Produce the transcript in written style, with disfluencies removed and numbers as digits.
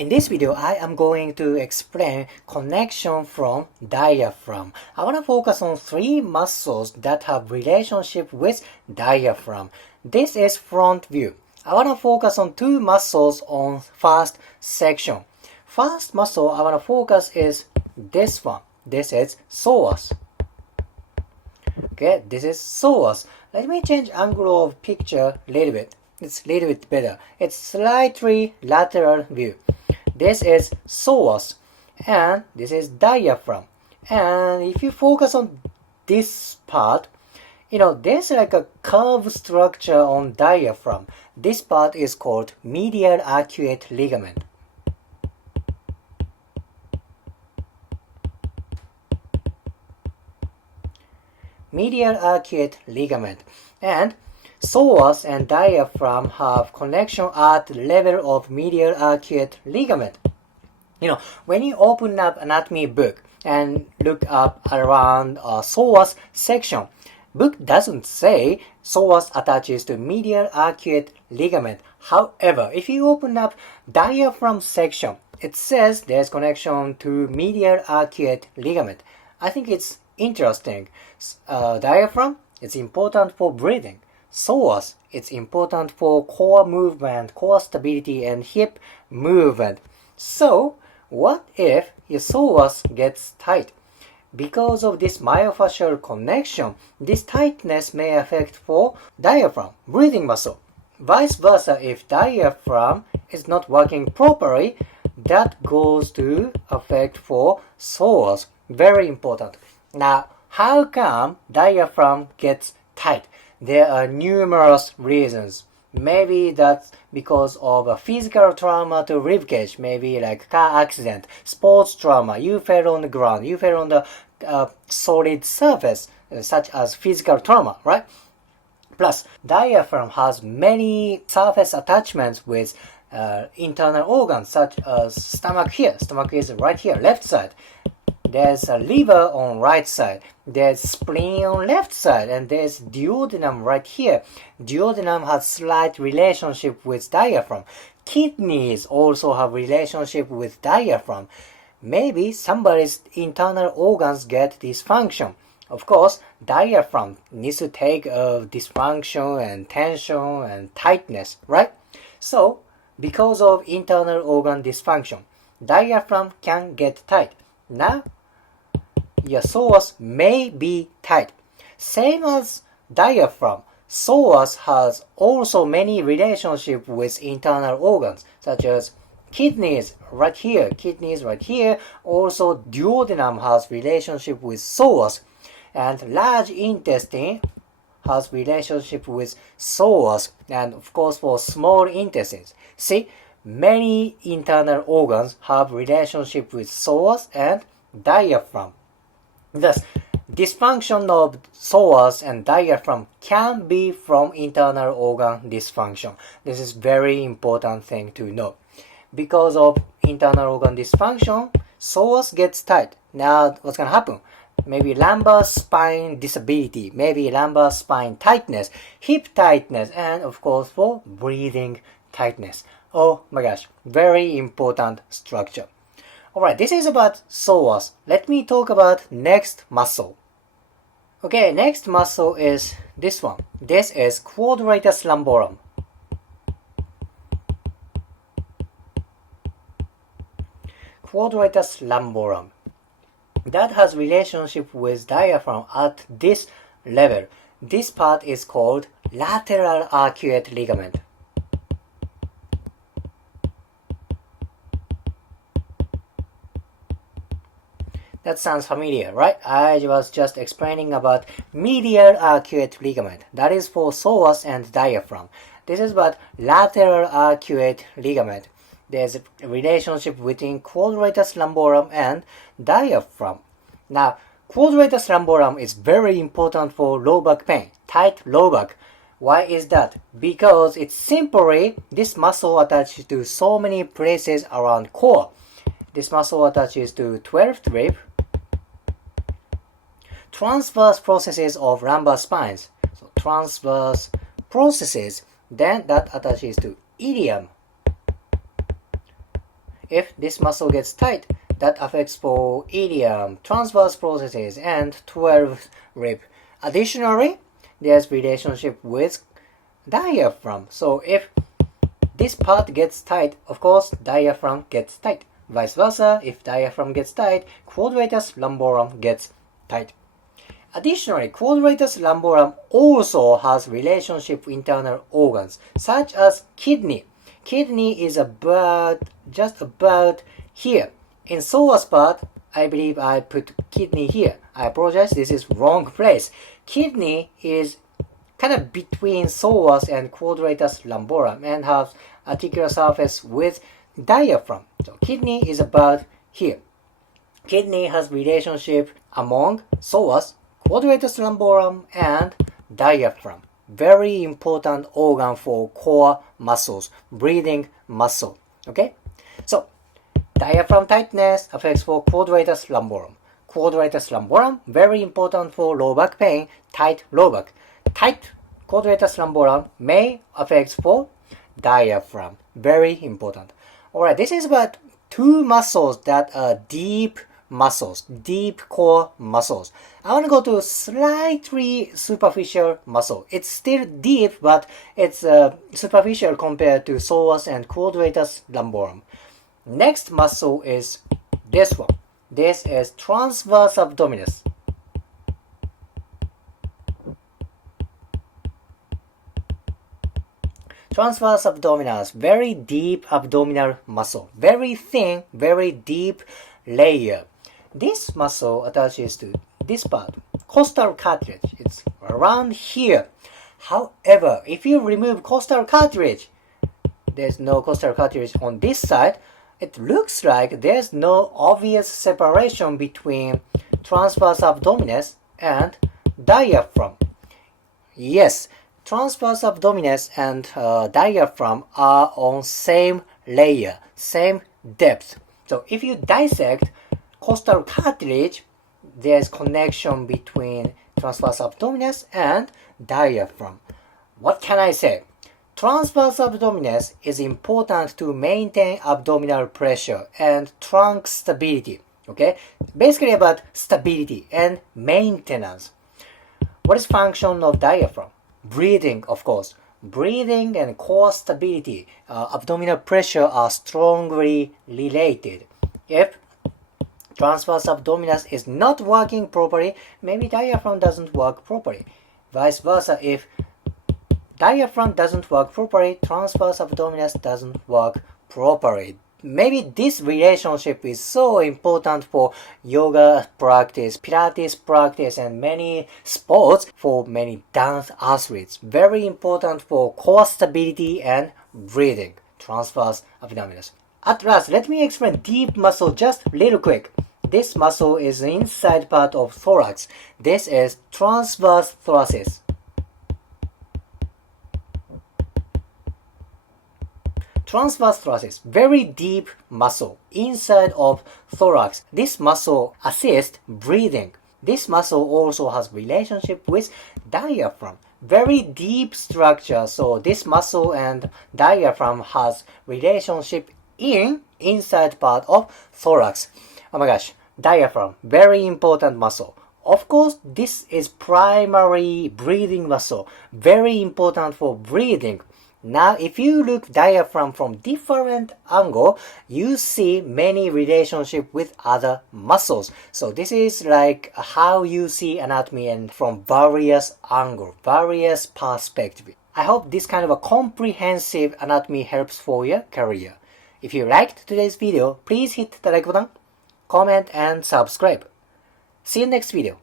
In this video, I am going to explain connection from diaphragm. I want to focus on three muscles that have relationship with diaphragm. This is front view. I want to focus on two muscles on first section. First muscle I want to focus is this one. This is psoas. Okay, this is psoas. Let me change angle of picture a little bit. It's a little bit better. It's slightly lateral view. This is psoas and this is diaphragm. And if you focus on this part, there's like a curved structure on diaphragm. This part is called medial arcuate ligament. Medial arcuate ligament. And psoas and diaphragm have connection at the level of medial arcuate ligament. When you open up anatomy book and look up around psoas section, book doesn't say psoas attaches to medial arcuate ligament. However, if you open up diaphragm section, it says there's connection to medial arcuate ligament. I think it's interesting. Diaphragm, it's important for breathing. Psoas, it's important for core movement, core stability, and hip movement. So, what if your psoas gets tight? Because of this myofascial connection, this tightness may affect for diaphragm, breathing muscle. Vice versa, if diaphragm is not working properly, that goes to affect for psoas. Very important. Now, how come diaphragm gets tight? There are numerous reasons. Maybe that's because of a physical trauma to ribcage, maybe like car accident, sports trauma, you fell on the ground, you fell on the solid surface, such as physical trauma, right? Plus, diaphragm has many surface attachments with internal organs, such as stomach here. Stomach is right here, left side. There's a liver on right side, there's spleen on left side, and there's duodenum right here. Duodenum has slight relationship with diaphragm. Kidneys also have relationship with diaphragm. Maybe somebody's internal organs get dysfunction. Of course, diaphragm needs to take dysfunction and tension and tightness, right? So, because of internal organ dysfunction, diaphragm can get tight. Now, your psoas may be tight. Same as diaphragm, psoas has also many relationships with internal organs, such as kidneys right here, Also, duodenum has relationship with psoas, and large intestine has relationship with psoas, and of course for small intestines. See, many internal organs have relationship with psoas and diaphragm. Thus, dysfunction of psoas and diaphragm can be from internal organ dysfunction. This is very important thing to know. Because of internal organ dysfunction, psoas gets tight. Now, what's going to happen? Maybe lumbar spine disability, maybe lumbar spine tightness, hip tightness, and of course for breathing tightness. Oh my gosh, very important structure. Alright, this is about psoas. Let me talk about next muscle. Okay, next muscle is this one. This is quadratus lumborum. Quadratus lumborum. That has relationship with diaphragm at this level. This part is called lateral arcuate ligament. That sounds familiar, right? I was just explaining about medial arcuate ligament. That is for psoas and diaphragm. This is about lateral arcuate ligament. There's a relationship between quadratus lumborum and diaphragm. Now, quadratus lumborum is very important for low back pain, tight low back. Why is that? Because it's simply this muscle attaches to so many places around core. This muscle attaches to 12th rib, transverse processes of lumbar spines. So transverse processes, then that attaches to ilium. If this muscle gets tight, that affects for ilium, transverse processes, and 12th rib. Additionally, there's relationship with diaphragm. So if this part gets tight, of course, diaphragm gets tight. Vice versa, if diaphragm gets tight, quadratus lumborum gets tight. Additionally, quadratus lumborum also has relationship with internal organs, such as kidney. Kidney is just about here. In psoas part, I believe I put kidney here. I apologize, this is wrong place. Kidney is kind of between psoas and quadratus lumborum and has articular surface with diaphragm. So kidney is about here. Kidney has relationship among psoas, quadratus lumborum, and diaphragm. Very important organ for core muscles, breathing muscle. Okay? So, diaphragm tightness affects for quadratus lumborum. Quadratus lumborum, very important for low back pain, tight low back. Tight quadratus lumborum may affect for diaphragm. Very important. Alright, this is about two muscles that are deep muscles, deep core muscles. I want to go to slightly superficial muscle. It's still deep, but it's superficial compared to psoas and quadratus lumborum. Next muscle is this one. This is transverse abdominis. Transverse abdominis, very deep abdominal muscle. Very thin, very deep layer. This muscle attaches to this part, costal cartilage. It's around here. However, if you remove costal cartilage, there's no costal cartilage on this side. It looks like there's no obvious separation between transverse abdominis and diaphragm. Yes, transverse abdominis and diaphragm are on same layer, same depth. So if you dissect costal cartilage, there's connection between transverse abdominis and diaphragm. What can I say? Transverse abdominis is important to maintain abdominal pressure and trunk stability. Okay? Basically about stability and maintenance. What is function of diaphragm? Breathing, of course. Breathing and core stability, abdominal pressure are strongly related. If transverse abdominis is not working properly, maybe diaphragm doesn't work properly. Vice versa, if diaphragm doesn't work properly, transverse abdominis doesn't work properly. Maybe this relationship is so important for yoga practice, Pilates practice, and many sports for many dance athletes. Very important for core stability and breathing. Transverse abdominis. At last, let me explain deep muscle just little quick. This muscle is the inside part of thorax. This is transverse thoracic. Transverse thoracic, very deep muscle inside of thorax. This muscle assists breathing. This muscle also has relationship with diaphragm. Very deep structure, so this muscle and diaphragm has relationship in inside part of thorax. Oh my gosh, diaphragm, very important muscle. Of course, this is primary breathing muscle, very important for breathing. Now, if you look diaphragm from different angle, you see many relationship with other muscles. So this is like how you see anatomy and from various angle, various perspective. I hope this kind of a comprehensive anatomy helps for your career. If you liked today's video, please hit the like button, comment and subscribe. See you next video.